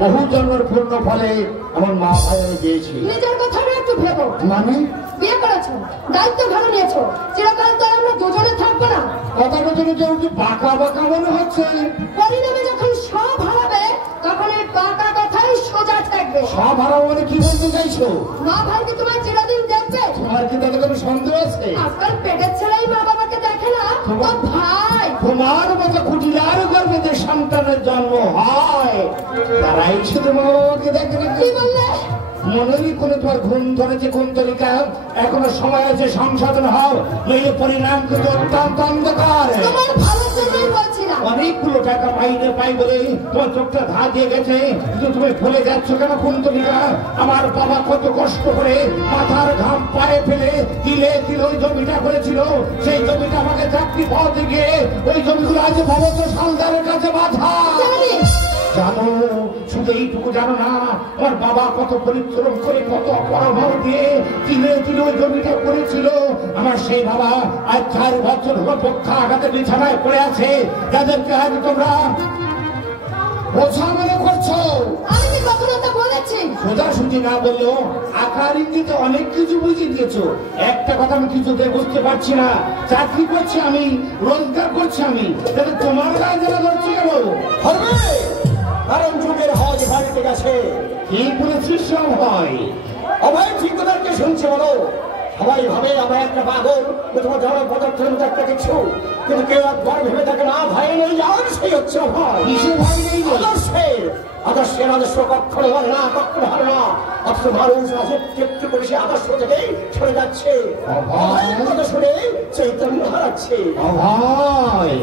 বহু জন্মের পূর্ণ ফলে আমার মা ভাই দিয়েছি। নিজের কথা একটু ভেবো। মানে বিয়ে করেছো, দায়িত্ব ভালো নিয়েছো, চিরকাল তো আমরা দুজনে থাকবো না। কথাটা তুমি যে বাঁকা বাঁকা মনে হচ্ছে। পরিণামে যখন সব হারাবে তখন এই বাঁকা কথাই সোজা থাকবে। সব হারাবো মানে কি বলতে চাইছো? মা ভাইকে তোমার চিরদিন দেখবে। তোমার কি তাতে কোনো সন্দেহ আছে? আজকাল পেটের ছেলেই মা বাবাকে দেখে না, তো ভাই তোমার মতো কুটিলার গর্ভে যে সন্তানের জন্ম হয় তারাই শুধু মা বাবাকে দেখে না। কি বললে? মনেরই কোনো তোমার ঘুম ধরেছে কোন তরিকা? এখনো সময় আছে সংশোধন হও, নইলে পরিণাম কিন্তু অত্যন্ত অন্ধকার। তোমার ভালোর জন্যই বলছিলাম। অনেকগুলো টাকা মাইনে পাই বলে তোমার চোখটা ধা দিয়ে গেছে, কিন্তু তুমি ভুলে যাচ্ছ কেন কোন তরিকা? আমার বাবা কত কষ্ট করে মাথার ঘাম পায়ে ফেলে দিলে দিল ওই জমিটা করেছিল। সেই জমিটা আমাকে চাকরি পাওয়া থেকে ওই জমিগুলো আজ ভবত সালদারের কাছে বাধা। জানো, শুধু এইটুকু জানো না, আমার বাবা কত পরিশ্রম করে কত পরামর্শ দিয়ে দিলে দিলে ওই জমিটা করেছিল। আমার সেই বাবা আজ 4 বছর হলো পক্ষা আঘাতে বিছানায় পড়ে আছে, যাদেরকে আজ তোমরা বোঝা মনে করছো। আমি কি কখনো তা বলেছি? সোজাসুজি না বললেও আকার ইঙ্গিতে অনেক কিছু বুঝিয়ে দিয়েছো। একটা কথা আমি কিছুতে বুঝতে পারছি না, চাকরি করছি আমি, রোজগার করছি আমি, তাহলে তোমার গায়ে যারা ধরছে কেন? হবে, কারণ যুগের হজ ভারতে গেছে। কি বলেছিস সব হয়? অভয় ঠিক কথাকে শুনছে বলো। সবাই ভাবে আমার একটা পাগল, তোমার জড় পদার্থের মতো একটা কিছু, কিন্তু কেউ একবার ভেবে থাকে না ভাই নেই যাওয়ার সেই হচ্ছে অভয়। কিসে ভয় নেই? আদর্শের আদর্শ কখনো হয় না, কখনো হয় না। অথচ মানুষ একটু করে সে আদর্শ থেকেই সরে যাচ্ছে, অভয়ের কথা শুনে চৈতন্য হারাচ্ছে। অভয়